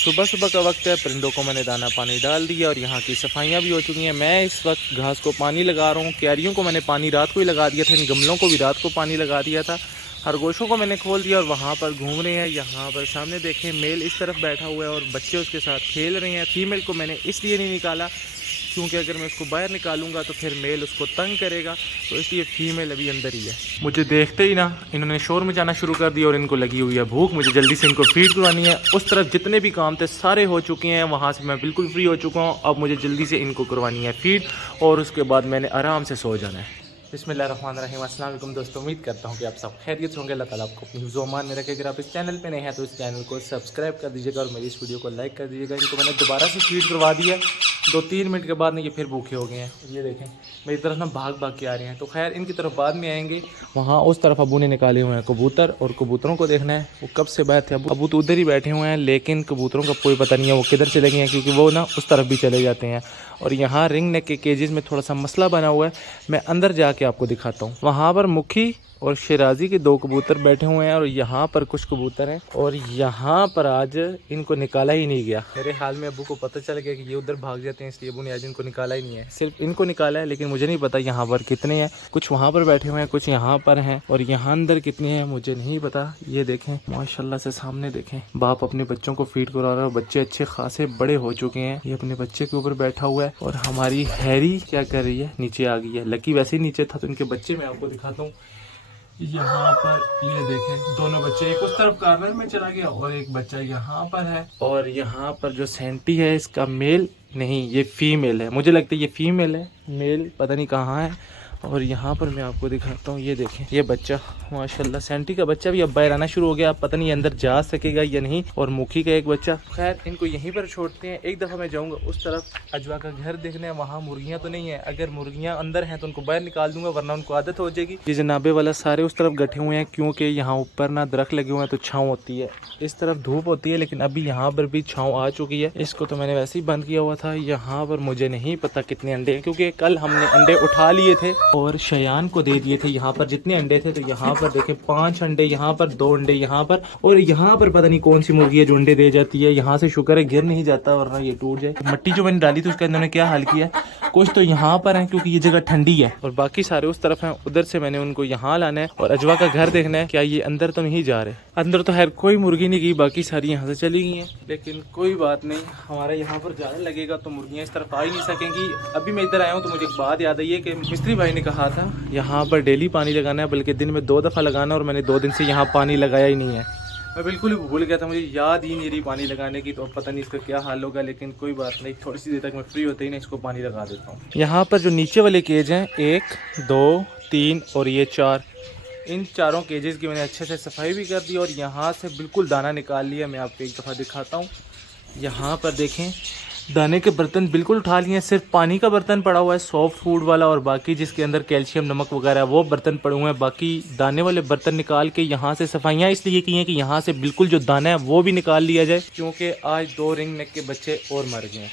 सुबह सुबह का वक्त है, परिंदों को मैंने दाना पानी डाल दिया और यहाँ की सफाइयाँ भी हो चुकी हैं। मैं इस वक्त घास को पानी लगा रहा हूँ। क्यारियों को मैंने पानी रात को ही लगा दिया था, इन गमलों को भी रात को पानी लगा दिया था। खरगोशों को मैंने खोल दिया और वहाँ पर घूम रहे हैं। यहाँ पर सामने देखें, मेल इस तरफ बैठा हुआ है और बच्चे उसके साथ खेल रहे हैं। फीमेल को मैंने इसलिए नहीं निकाला क्योंकि अगर मैं उसको बाहर निकालूंगा तो फिर मेल उसको तंग करेगा, तो इसलिए फीमेल अभी अंदर ही है। मुझे देखते ही ना इन्होंने शोर मचाना शुरू कर दिया और इनको लगी हुई है भूख। मुझे जल्दी से इनको फीड करवानी है। उस तरफ जितने भी काम थे सारे हो चुके हैं, वहाँ से मैं बिल्कुल फ्री हो चुका हूँ। अब मुझे जल्दी से इनको करवानी है फीड और उसके बाद मैंने आराम से सो जाना है। बिस्मिल्लाहिर्रहमानिर्रहीम। अस्सलाम वालेकुम दोस्तों, उम्मीद करता हूँ कि आप सब खैरियत होंगे। अल्लाह ताला आपको अपनी हिफ्ज़-ओ-अमान में रखे। अगर आप इस चैनल पे नए हैं तो इस चैनल को सब्सक्राइब कर दीजिएगा और मेरी इस वीडियो को लाइक कर दीजिएगा। इनको मैंने दोबारा से फीड करवा दी है। 2-3 मिनट के बाद ना ये फिर भूखे हो गए हैं। ये देखें मेरी तरफ ना भाग भाग के आ रहे हैं, तो खैर इनकी तरफ बाद में आएंगे। वहाँ उस तरफ अबू ने निकाले हुए हैं कबूतर और कबूतरों को देखना है वो कब से बैठे थे। अबू तो उधर ही बैठे हुए हैं, लेकिन कबूतरों का कोई पता नहीं है वो किधर चले गए हैं, क्योंकि वो ना उस तरफ भी चले जाते हैं। और यहाँ रिंग नेक के केजेस में थोड़ा सा मसला बना हुआ है, मैं अंदर जाके आपको दिखाता हूँ। वहाँ पर मुखी और शिराजी के 2 कबूतर बैठे हुए हैं और यहाँ पर कुछ कबूतर हैं और यहाँ पर आज इनको निकाला ही नहीं गया। मेरे हाल में अबू को पता चल गया कि ये उधर भाग जाते हैं, इसलिए अबू ने आज इनको निकाला ही नहीं है। सिर्फ इनको निकाला है, लेकिन मुझे नहीं पता यहाँ पर कितने हैं। कुछ वहाँ पर बैठे हुए हैं, कुछ यहाँ पर हैं और यहाँ अंदर कितने हैं मुझे नहीं पता। ये देखें माशाल्लाह से सामने देखें, बाप अपने बच्चों को फीड करा रहा है। बच्चे अच्छे खासे बड़े हो चुके हैं। ये अपने बच्चे के ऊपर बैठा हुआ है और हमारी हैरी क्या कर रही है, नीचे आ गई है। लकी वैसे ही नीचे था, तो इनके बच्चे मैं आपको दिखाता हूँ। यहाँ पर ये देखें दोनों बच्चे, एक उस तरफ कार्नर में चला गया और एक बच्चा यहाँ पर है। और यहाँ पर जो सेंटी है इसका मेल नहीं, ये फीमेल है। मुझे लगता है ये फीमेल है, मेल पता नहीं कहाँ है। और यहाँ पर मैं आपको दिखाता हूँ, ये देखें ये बच्चा माशाल्लाह सेंटी का बच्चा भी अब बाहर आना शुरू हो गया। पता नहीं अंदर जा सकेगा या नहीं। और मुखी का एक बच्चा। खैर इनको यहीं पर छोड़ते हैं। एक दफ़ा मैं जाऊँगा उस तरफ अजवा का घर देखने, वहाँ मुर्गियाँ तो नहीं है। अगर मुर्गियाँ अंदर हैं तो उनको बाहर निकाल दूंगा, वरना उनको आदत हो जाएगी। ये जनाबे वाला सारे उस तरफ गठे हुए हैं, क्योंकि यहाँ ऊपर ना दरख्त लगे हुए हैं तो छाँव होती है। इस तरफ धूप होती है, लेकिन अभी यहाँ पर भी छाँव आ चुकी है। इसको तो मैंने वैसे ही बंद किया हुआ था। यहाँ पर मुझे नहीं पता कितने अंडे हैं, क्योंकि कल हमने अंडे उठा लिए थे और शयान को दे दिए थे। यहाँ पर जितने अंडे थे, तो यहाँ पर देखें 5 अंडे, यहाँ पर 2 अंडे, यहाँ पर और यहाँ पर पता नहीं कौन सी मुर्गी है जो अंडे दे जाती है। यहाँ से शुक्र है गिर नहीं जाता, वरना ये टूट जाए। मिट्टी जो मैंने डाली थी उसका इन्होंने क्या हाल किया है। कुछ तो यहाँ पर है क्योंकि ये जगह ठंडी है और बाकी सारे उस तरफ हैं। उधर से मैंने उनको यहाँ लाना है और अजवा का घर देखना है, क्या ये अंदर तो नहीं जा रहे। अंदर तो खैर कोई मुर्गी नहीं गई, बाकी सारी यहाँ से चली गई हैं। लेकिन कोई बात नहीं, हमारा यहाँ पर जाने लगेगा तो मुर्गियाँ इस तरफ आ ही नहीं सकेंगी। अभी मैं इधर आया हूँ तो मुझे एक बात याद आई है कि मिस्त्री भाई ने कहा था यहाँ पर डेली पानी लगाना है, बल्कि दिन में 2 दफ़ा लगाना, और मैंने 2 दिन से यहाँ पानी लगाया ही नहीं है। मैं बिल्कुल ही भूल गया था, मुझे याद ही नहीं रही पानी लगाने की। तो अब पता नहीं इसका क्या हाल होगा, लेकिन कोई बात नहीं, थोड़ी सी देर तक मैं फ्री होते ही ना इसको पानी लगा देता हूँ। यहाँ पर जो नीचे वाले केज हैं 1, 2, 3 और ये 4, इन चारों केजेस की मैंने अच्छे से सफाई भी कर दी और यहाँ से बिल्कुल दाना निकाल लिया। मैं आपको एक दफ़ा दिखाता हूँ। यहाँ पर देखें दाने के बर्तन बिल्कुल उठा लिए हैं, सिर्फ पानी का बर्तन पड़ा हुआ है सॉफ्ट फूड वाला, और बाकी जिसके अंदर कैल्शियम नमक वगैरह वो बर्तन पड़े हुए हैं। बाकी दाने वाले बर्तन निकाल के यहाँ से सफाइयाँ इसलिए की हैं कि यहाँ से बिल्कुल जो दाना है वो भी निकाल लिया जाए, क्योंकि आज 2 रिंग नेक के बच्चे और मर गए हैं।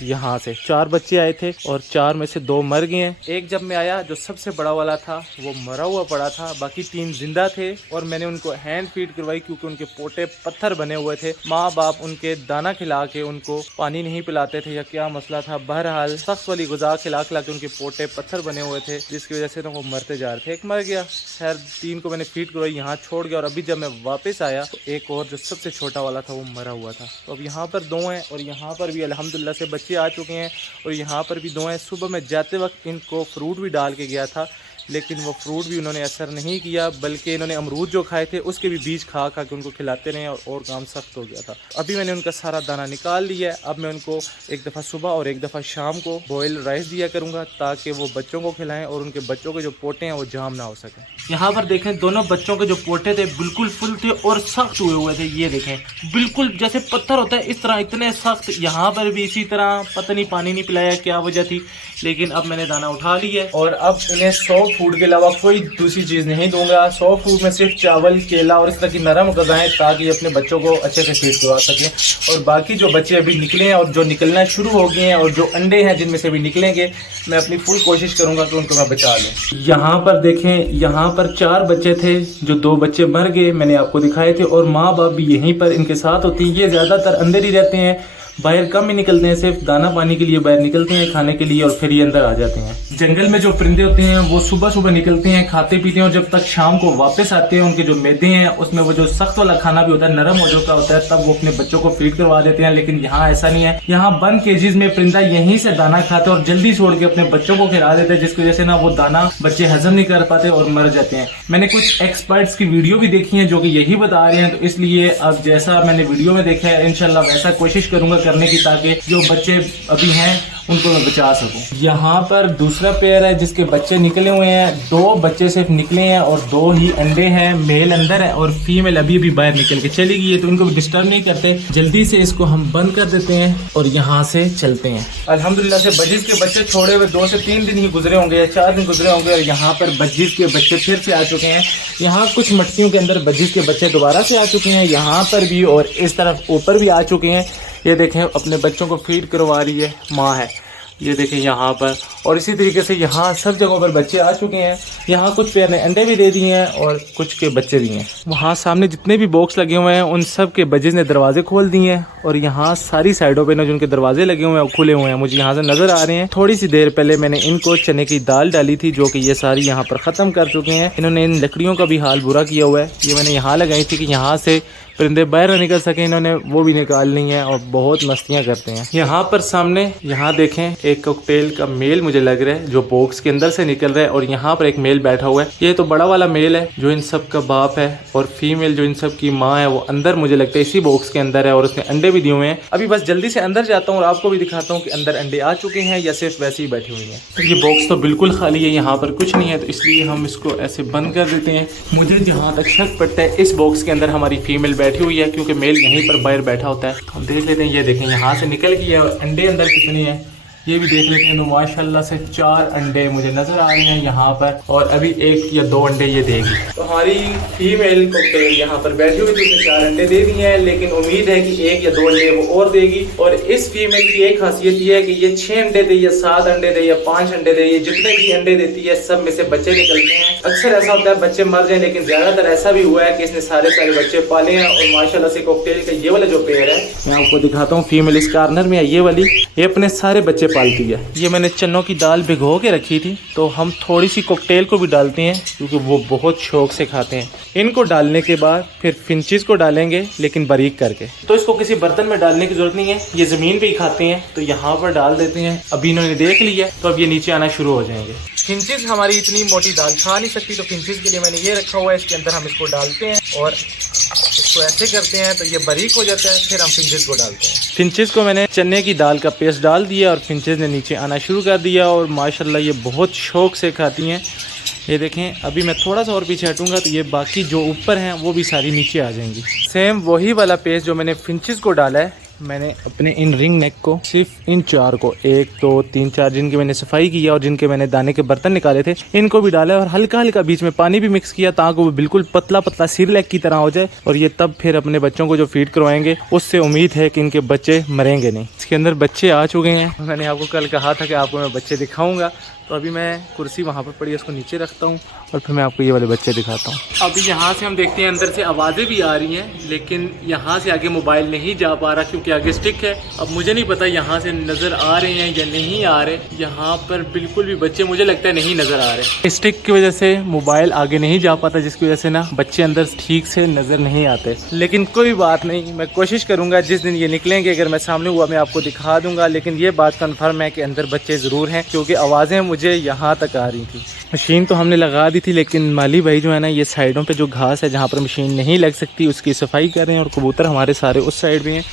यहाँ से 4 बच्चे आए थे और 4 में से 2 मर गए हैं। एक जब मैं आया जो सबसे बड़ा वाला था वो मरा हुआ पड़ा था, बाकी 3 जिंदा थे और मैंने उनको हैंड फीड करवाई, क्योंकि उनके पोटे पत्थर बने हुए थे। माँ बाप उनके दाना खिला के उनको पानी नहीं पिलाते थे या क्या मसला था। बहरहाल सख्त वाली गुज़ा खिला खिला के उनके पोटे पत्थर बने हुए थे, जिसकी वजह से तो वो मरते जा रहे थे। एक मर गया, खैर 3 को मैंने फीड करवाई, यहाँ छोड़ गया। और अभी जब मैं वापस आया तो एक और जो सबसे छोटा वाला था वो मरा हुआ था। तो अब यहाँ पर 2 हैं और यहाँ पर भी अल्हम्दुलिल्लाह से बच्चे आ चुके हैं और यहाँ पर भी 2 हैं। सुबह मैं जाते वक्त इनको फ्रूट भी डाल के गया था, लेकिन वो फ्रूट भी उन्होंने असर नहीं किया, बल्कि इन्होंने अमरूद जो खाए थे उसके भी बीज खा खा के उनको खिलाते रहे और काम सख्त हो गया था। अभी मैंने उनका सारा दाना निकाल लिया है। अब मैं उनको एक दफ़ा सुबह और एक दफ़ा शाम को बॉयल राइस दिया करूँगा, ताकि वो बच्चों को खिलाएं और उनके बच्चों के जो पोटे हैं वो जाम ना हो सकें। यहाँ पर देखें दोनों बच्चों के जो पोटे थे बिल्कुल फुल थे और सख्त हुए थे। ये देखें बिल्कुल जैसे पत्थर होता है इस तरह, इतने सख्त। यहाँ पर भी इसी तरह, पता नहीं पानी नहीं पिलाया क्या वजह थी, लेकिन अब मैंने दाना उठा लिया और अब इन्हें सॉफ्ट फूड के अलावा कोई दूसरी चीज़ नहीं दूंगा। सॉफ्ट फूड में सिर्फ चावल, केला और इस तरह की नरम ग़िज़ाएं, ताकि ये अपने बच्चों को अच्छे से फीड करवा सकें। और बाकी जो बच्चे अभी निकले हैं और जो निकलना शुरू हो गए हैं और जो अंडे हैं जिनमें से भी निकलेंगे, मैं अपनी फुल कोशिश करूँगा कि उनको मैं बचा लूँ। यहाँ पर देखें, यहाँ पर 4 बच्चे थे, जो 2 बच्चे मर गए, मैंने आपको दिखाए थे, और माँ बाप भी यहीं पर इनके साथ होती है। ये ज़्यादातर अंदर ही रहते हैं, बाहर कम ही निकलते हैं, सिर्फ दाना पानी के लिए बाहर निकलते हैं खाने के लिए, और फिर ये अंदर आ जाते हैं। जंगल में जो परिंदे होते हैं वो सुबह सुबह निकलते हैं, खाते पीते हैं, और जब तक शाम को वापस आते हैं उनके जो मैदे हैं उसमें वो जो सख्त वाला खाना भी होता है, नरम हो चुका होता है, तब वो अपने बच्चों को फीड करवा देते हैं। लेकिन यहाँ ऐसा नहीं है, यहाँ बंद केजेस में परिंदा यहीं से दाना खाते हैं और जल्दी छोड़ के अपने बच्चों को खिला देते हैं, जिसकी वजह से ना वो दाना बच्चे हजम नहीं कर पाते और मर जाते हैं। मैंने कुछ एक्सपर्ट्स की वीडियो भी देखी है जो कि यही बता रहे हैं, तो इसलिए अब जैसा मैंने वीडियो में देखा है इंशाल्लाह वैसा कोशिश करूंगा करने की, ताकि जो बच्चे अभी हैं उनको मैं बचा सकूं। यहाँ पर दूसरा पेयर है जिसके बच्चे निकले हुए हैं, 2 बच्चे सिर्फ निकले हैं और 2 ही अंडे हैं। मेल अंदर है और फीमेल अभी भी बाहर निकल के चली गई है, तो इनको डिस्टर्ब नहीं करते, जल्दी से इसको हम बंद कर देते हैं और यहाँ से चलते हैं। अल्हम्दुलिल्लाह से बजीज के बच्चे छोड़े हुए 2 से 3 दिन ही गुजरे होंगे या 4 दिन गुजरे होंगे, और यहाँ पर बजीज के बच्चे फिर से आ चुके हैं। यहाँ कुछ मटकियों के अंदर बजीज के बच्चे दोबारा से आ चुके हैं, यहाँ पर भी और इस तरफ ऊपर भी आ चुके हैं। ये देखें अपने बच्चों को फीड करवा रही है माँ है, ये देखें यहाँ पर, और इसी तरीके से यहाँ सब जगहों पर बच्चे आ चुके हैं। यहाँ कुछ पेयर ने अंडे भी दे दिए हैं और कुछ के बच्चे भी हैं। वहाँ सामने जितने भी बॉक्स लगे हुए हैं उन सब के बजीज ने दरवाजे खोल दिए हैं, और यहाँ सारी साइडों पे ना जिनके दरवाजे लगे हुए हैं वो खुले हुए हैं, मुझे यहाँ से नज़र आ रहे हैं। थोड़ी सी देर पहले मैंने इनको चने की दाल डाली थी, जो कि ये सारी यहाँ पर ख़त्म कर चुके हैं। इन्होंने इन लकड़ियों का भी हाल बुरा किया हुआ है। ये मैंने यहाँ लगाई थी कि यहाँ से परिंदे बाहर न निकल सके, इन्होंने वो भी निकाल ली हैं और बहुत मस्तियाँ करते हैं। यहाँ पर सामने यहाँ देखें एक कॉकटेल का मेल मुझे लग रहा है जो बॉक्स के अंदर से निकल रहा है, और यहाँ पर एक मेल बैठा हुआ है। ये तो बड़ा वाला मेल है जो इन सब का बाप है, और फीमेल जो इन सब की माँ है वो अंदर मुझे लगता है इसी बॉक्स के अंदर है, और उसने अंडे भी दिए हुए हैं। अभी बस जल्दी से अंदर जाता हूँ और आपको भी दिखाता हूँ कि अंदर अंडे आ चुके हैं या सिर्फ वैसे ही बैठी हुई हैं। तो ये बॉक्स तो बिल्कुल खाली है, यहाँ पर कुछ नहीं है, तो इसलिए हम इसको ऐसे बंद कर देते हैं। मुझे जहाँ तक शक पड़ता है इस बॉक्स के अंदर हमारी फीमेल बैठी हुई है, क्योंकि मेल यहीं पर बाहर बैठा होता है। हम देख लेते हैं, ये देखें यहाँ से निकल गया, और अंडे अंदर कितने हैं ये भी देख लेते हैं। तो माशाल्लाह से 4 अंडे मुझे नज़र आ रहे हैं यहाँ पर, और अभी 1 या 2 अंडे ये देगी। तो हमारी फीमेल कॉकटेल यहाँ पर बैठी हुई थी, उसने 4 अंडे दे दिए हैं, लेकिन उम्मीद है कि 1 या 2 अंडे वो और देगी। और इस फीमेल की एक खासियत ये है कि ये 6 अंडे दे या 7 अंडे दे या 5 अंडे दे, ये जितने भी अंडे देती है सब में से बच्चे निकलते हैं। अक्सर ऐसा होता है बच्चे मर जाए, लेकिन ज़्यादातर ऐसा भी हुआ है कि इसने सारे बच्चे पाले हैं। और माशाल्लाह से कॉकटेल का ये वाला जो पेयर है मैं आपको दिखाता हूँ, फीमेल इस कॉर्नर में है, ये वाली, ये अपने सारे बच्चे पालती है। ये मैंने चनों की दाल भिगो के रखी थी, तो हम थोड़ी सी कॉकटेल को भी डालते हैं क्योंकि वो बहुत शौक से खाते हैं। इनको डालने के बाद फिर फिंचेस को डालेंगे, लेकिन बारीक करके। तो इसको किसी बर्तन में डालने की जरूरत नहीं है, ये ज़मीन पे ही खाते हैं, तो यहाँ पर डाल देते हैं। अभी इन्होंने देख लिया तो अब ये नीचे आना शुरू हो जाएंगे। फिंचेस हमारी इतनी मोटी दाल खा नहीं सकती, तो फिंचेस के लिए मैंने ये रखा हुआ है, इसके अंदर हम इसको डालते हैं और इसको ऐसे करते हैं तो ये बारीक हो जाता है। फिर हम फिंचेस को डालते हैं। फिंचेस को मैंने चने की दाल का पेस्ट डाल दिया और फिंचेस ने नीचे आना शुरू कर दिया, और माशाल्लाह ये बहुत शौक से खाती हैं। ये देखें, अभी मैं थोड़ा सा और पीछे हटूंगा तो ये बाकी जो ऊपर हैं वो भी सारी नीचे आ जाएंगी। सेम वही वाला पेस्ट जो मैंने फिंचेस को डाला है, मैंने अपने इन रिंग नेक को, सिर्फ इन 4 को, 1 2 3 4 जिनकी मैंने सफाई की और जिनके मैंने दाने के बर्तन निकाले थे, इनको भी डाला और हल्का हल्का बीच में पानी भी मिक्स किया ताकि वो बिल्कुल पतला पतला सिरलैक की तरह हो जाए। और ये तब फिर अपने बच्चों को जो फीड करवाएंगे उससे उम्मीद है कि इनके बच्चे मरेंगे नहीं। इसके अंदर बच्चे आ चुके हैं, मैंने आपको कल कहा था कि आपको मैं बच्चे दिखाऊंगा, तो अभी मैं कुर्सी वहाँ पर पड़ी है उसको नीचे रखता हूँ और फिर मैं आपको ये वाले बच्चे दिखाता हूँ। अभी यहाँ से हम देखते हैं अंदर से आवाज़ें भी आ रही हैं, लेकिन यहाँ से आगे मोबाइल नहीं जा पा रहा क्योंकि आगे स्टिक है। अब मुझे नहीं पता यहाँ से नज़र आ रहे हैं या नहीं आ रहे, यहाँ पर बिल्कुल भी बच्चे मुझे लगता है नहीं नज़र आ रहे। स्टिक की वजह से मोबाइल आगे नहीं जा पाता, जिसकी वजह से ना बच्चे अंदर ठीक से नज़र नहीं आते। लेकिन कोई बात नहीं, मैं कोशिश करूँगा जिस दिन ये निकलेंगे अगर मैं सामने हुआ मैं आपको दिखा दूँगा। लेकिन ये बात कन्फर्म है कि अंदर बच्चे ज़रूर हैं, क्योंकि आवाज़ें मुझे यहाँ तक आ रही थी। मशीन तो हमने लगा दी थी, लेकिन माली भाई जो है ना, ये साइडों पे जो घास है जहाँ पर मशीन नहीं लग सकती उसकी सफाई कर रहे हैं, और कबूतर हमारे सारे उस साइड भी हैं।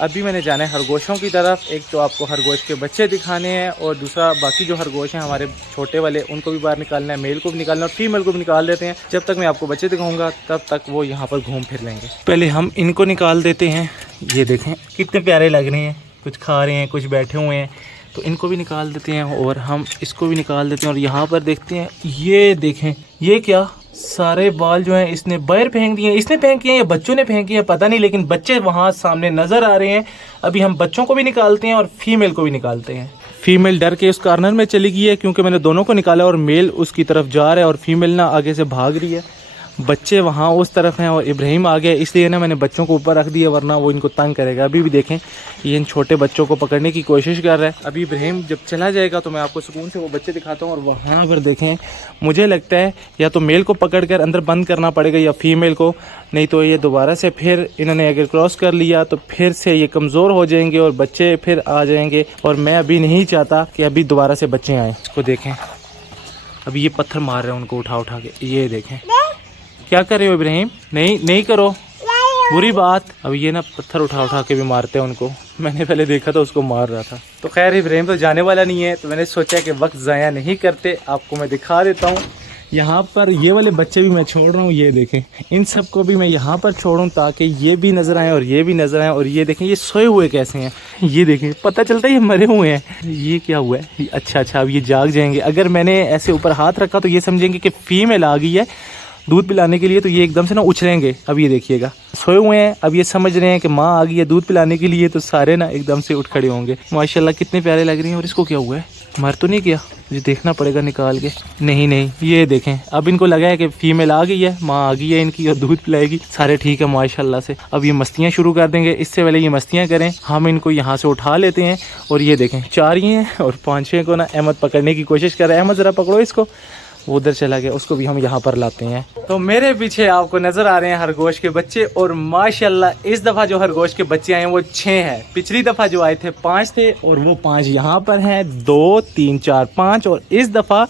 अभी मैंने जाना है खरगोशों की तरफ। एक तो आपको खरगोश के बच्चे दिखाने हैं, और दूसरा बाकी जो खरगोश हैं हमारे छोटे वाले उनको भी बाहर निकालना है, मेल को भी निकालना है और फीमेल को भी निकाल देते हैं। जब तक मैं आपको बच्चे दिखाऊंगा तब तक वो यहाँ पर घूम फिर लेंगे। पहले हम इनको निकाल देते हैं। ये देखें कितने प्यारे लग रहे हैं, कुछ खा रहे हैं, कुछ बैठे हुए हैं। तो इनको भी निकाल देते हैं और हम इसको भी निकाल देते हैं। और यहाँ पर देखते हैं, ये देखें ये क्या, सारे बाल जो हैं इसने बाहर फेंक दिए हैं। इसने फेंके हैं या बच्चों ने फेंके हैं पता नहीं, लेकिन बच्चे वहाँ सामने नज़र आ रहे हैं। अभी हम बच्चों को भी निकालते हैं और फीमेल को भी निकालते हैं। फीमेल डर के उस कॉर्नर में चली गई है क्योंकि मैंने दोनों को निकाला और मेल उसकी तरफ जा रहा है और फीमेल ना आगे से भाग रही है। बच्चे वहाँ उस तरफ हैं और इब्राहिम आ गया, इसलिए ना मैंने बच्चों को ऊपर रख दिया वरना वो इनको तंग करेगा। अभी भी देखें ये इन छोटे बच्चों को पकड़ने की कोशिश कर रहा है। अभी इब्राहिम जब चला जाएगा तो मैं आपको सुकून से वो बच्चे दिखाता हूँ। और वहाँ पर देखें, मुझे लगता है या तो मेल को पकड़ कर अंदर बंद करना पड़ेगा या फीमेल को, नहीं तो ये दोबारा से फिर इन्होंने अगर क्रॉस कर लिया तो फिर से ये कमज़ोर हो जाएंगे और बच्चे फिर आ जाएंगे। और मैं अभी नहीं चाहता कि अभी दोबारा से बच्चे आएँ। इसको देखें, अभी ये पत्थर मार रहे हैं उनको उठा उठा के। ये देखें क्या कर रहे हो इब्राहिम, नहीं करो, बुरी बात। अब ये ना पत्थर उठा उठा के भी मारते हैं उनको। मैंने पहले देखा था उसको मार रहा था। तो खैर इब्राहिम तो जाने वाला नहीं है, तो मैंने सोचा कि वक्त ज़ाया नहीं करते, आपको मैं दिखा देता हूँ। यहाँ पर ये वाले बच्चे भी मैं छोड़ रहा हूँ, ये देखें, इन सब को भी मैं यहाँ पर छोड़ूँ ताकि ये भी नज़र आए और ये भी नज़र आए। और ये देखें ये सोए हुए कैसे हैं, ये देखें, पता चलता है ये मरे हुए हैं। ये क्या हुआ है, अच्छा अब ये जाग जाएंगे। अगर मैंने ऐसे ऊपर हाथ रखा तो ये समझेंगे कि फ़ीमेल आ गई है दूध पिलाने के लिए, तो ये एकदम से ना उछलेंगे। अब ये देखिएगा सोए हुए हैं, अब ये समझ रहे हैं कि माँ आ गई है दूध पिलाने के लिए, तो सारे ना एकदम से उठ खड़े होंगे। माशाल्लाह कितने प्यारे लग रहे हैं। और इसको क्या हुआ है, मर तो नहीं किया, मुझे देखना पड़ेगा निकाल के। नहीं, ये देखें, अब इनको लगा है कि फीमेल आ गई है, माँ आ गई है इनकी और दूध पिलाएगी। सारे ठीक है माशाल्लाह से। अब ये मस्तियाँ शुरू कर देंगे, इससे पहले ये मस्तियाँ करें, हम इनको यहाँ से उठा लेते हैं। और ये देखें 4 ही हैं और 5-6 को ना अहमद पकड़ने की कोशिश कर रहा है। अहमद ज़रा पकड़ो इसको, वो उधर चला गया, उसको भी हम यहाँ पर लाते हैं। तो मेरे पीछे आपको नज़र आ रहे हैं खरगोश के बच्चे। और माशाल्लाह इस दफ़ा जो खरगोश के बच्चे आए हैं वो 6 हैं। पिछली दफ़ा जो आए थे 5 थे और वो 5 यहाँ पर हैं, 2 3 4 5। और इस दफ़ा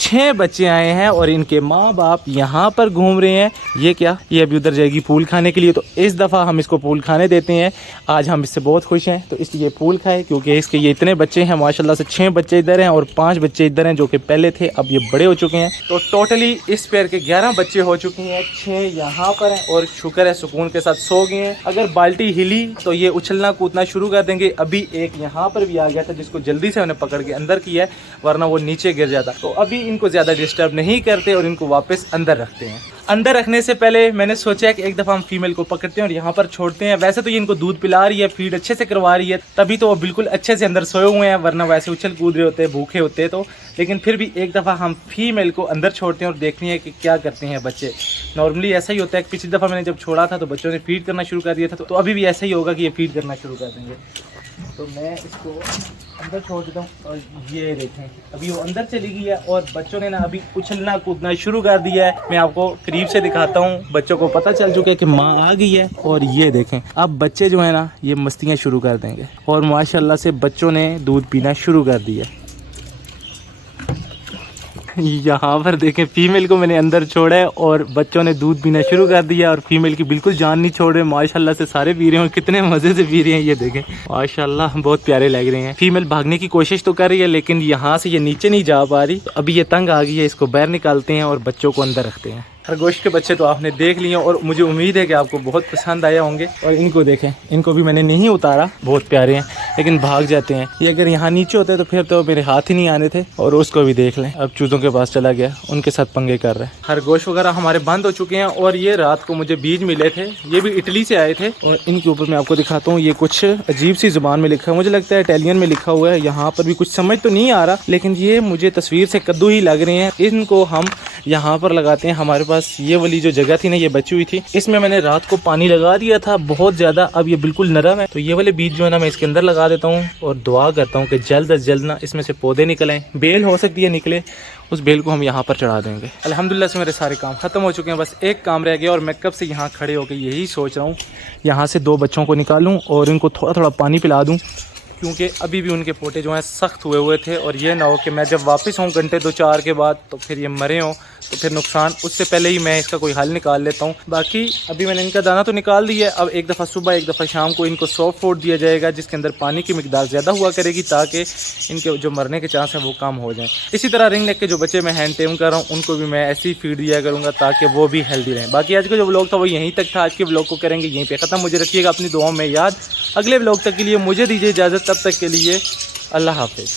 6 बच्चे आए हैं और इनके माँ बाप यहाँ पर घूम रहे हैं। ये क्या, ये अभी उधर जाएगी फूल खाने के लिए, तो इस दफ़ा हम इसको फूल खाने देते हैं। आज हम इससे बहुत खुश हैं, तो इसलिए फूल खाए, क्योंकि इसके ये इतने बच्चे हैं माशाल्लाह से। 6 बच्चे इधर हैं और 5 बच्चे इधर हैं जो कि पहले थे, अब ये बड़े हो चुके हैं। तो टोटली इस पेड़ के 11 बच्चे हो चुके हैं, 6 यहाँ पर हैं और शुक्र है सुकून के साथ सो गए हैं। अगर बाल्टी हिली तो ये उछलना कूदना शुरू कर देंगे। अभी एक यहाँ पर भी आ गया था जिसको जल्दी से उन्हें पकड़ के अंदर किया है, वरना वो नीचे गिर जाता। तो अभी इनको ज़्यादा डिस्टर्ब नहीं करते और इनको वापस अंदर रखते हैं। अंदर रखने से पहले मैंने सोचा कि एक दफ़ा हम फीमेल को पकड़ते हैं और यहाँ पर छोड़ते हैं। वैसे तो ये इनको दूध पिला रही है, फीड अच्छे से करवा रही है, तभी तो वो बिल्कुल अच्छे से अंदर सोए हुए हैं, वरना वैसे उछल कूद रहे होते, भूखे होते। तो लेकिन फिर भी एक दफ़ा हम फीमेल को अंदर छोड़ते हैं और देखते हैं कि क्या करते हैं बच्चे। नॉर्मली ऐसा ही होता है, पिछली दफ़ा मैंने जब छोड़ा था तो बच्चों ने फीड करना शुरू कर दिया था, तो अभी भी ऐसा ही होगा कि ये फीड करना शुरू कर देंगे। तो मैं इसको अंदर छोड़ देता हूँ और ये देखें अभी वो अंदर चली गई है और बच्चों ने ना अभी उछलना कूदना शुरू कर दिया है। मैं आपको करीब से दिखाता हूँ, बच्चों को पता चल चुका है कि माँ आ गई है। और ये देखें अब बच्चे जो है ना ये मस्तियाँ शुरू कर देंगे और माशाल्लाह से बच्चों ने दूध पीना शुरू कर दिया। यहाँ पर देखें फीमेल को मैंने अंदर छोड़ा है और बच्चों ने दूध पीना शुरू कर दिया और फीमेल की बिल्कुल जान नहीं छोड़ रहे, माशाल्लाह से सारे पी रहे हैं, कितने मज़े से पी रहे हैं। ये देखें माशाल्लाह बहुत प्यारे लग रहे हैं। फीमेल भागने की कोशिश तो कर रही है लेकिन यहाँ से ये नीचे नहीं जा पा रही, तो अभी ये तंग आ गई है, इसको बाहर निकालते हैं और बच्चों को अंदर रखते हैं। खरगोश के बच्चे तो आपने देख लिए और मुझे उम्मीद है कि आपको बहुत पसंद आए होंगे। और इनको देखें, इनको भी मैंने नहीं उतारा, बहुत प्यारे हैं लेकिन भाग जाते हैं। ये अगर यहाँ नीचे होते तो फिर तो मेरे हाथ ही नहीं आने थे। और उसको भी देख लें, अब चूज़ों के पास चला गया, उनके साथ पंगे कर रहे हैं। खरगोश वगैरह हमारे बंद हो चुके हैं और ये रात को मुझे बीज मिले थे, ये भी इटली से आए थे। और इनके ऊपर मैं आपको दिखाता हूँ, ये कुछ अजीब सी ज़ुबान में लिखा है, मुझे लगता है इटालियन में लिखा हुआ है। यहाँ पर भी कुछ समझ तो नहीं आ रहा लेकिन ये मुझे तस्वीर से कद्दू ही लग रहे हैं। इनको हम यहाँ पर लगाते हैं। हमारे पास ये वाली जो जगह थी ना, ये बची हुई थी, इसमें मैंने रात को पानी लगा दिया था बहुत ज़्यादा। अब ये बिल्कुल नरम है, तो ये वाले बीज जो है ना मैं इसके अंदर लगा देता हूँ और दुआ करता हूँ कि जल्द अज जल्द ना इसमें से पौधे निकलें। बेल हो सकती है निकले, उस बेल को हम यहाँ पर चढ़ा देंगे। अल्हम्दुलिल्लाह से मेरे सारे काम ख़त्म हो चुके हैं, बस एक काम रह गया और मैं कब से यहाँ खड़े होकर यही सोच रहा हूँ, यहाँ से 2 बच्चों को निकालूँ और इनको थोड़ा थोड़ा पानी पिला दूँ, क्योंकि अभी भी उनके पोटे जो हैं सख्त हुए थे। और ये ना हो कि मैं जब वापस आऊँ घंटे 2-4 के बाद तो फिर ये मरे हों, तो फिर नुकसान। उससे पहले ही मैं इसका कोई हल निकाल लेता हूँ। बाकी अभी मैंने इनका दाना तो निकाल दिया है, अब एक दफ़ा सुबह एक दफ़ा शाम को इनको सॉफ्ट फूड दिया जाएगा जिसके अंदर पानी की मिकदार ज़्यादा हुआ करेगी, ताकि इनके जो मरने के चांस हैं वो कम हो जाएँ। इसी तरह रिंग नेक के जो बच्चे मैं हैंड टेम कर रहा हूँ उनको भी मैं ऐसी फीड दिया करूँगा ताकि वो भी हेल्दी रहें। बाकी आज का जो व्लॉग था वो यहीं तक था। आज के व्लॉग को करेंगे यहीं पर ख़त्म। मुझे रखिएगा अपनी दुआओं में याद। अगले व्लॉग तक के लिए मुझे दीजिए इजाज़त, तब तक के लिए अल्लाह हाफिज़।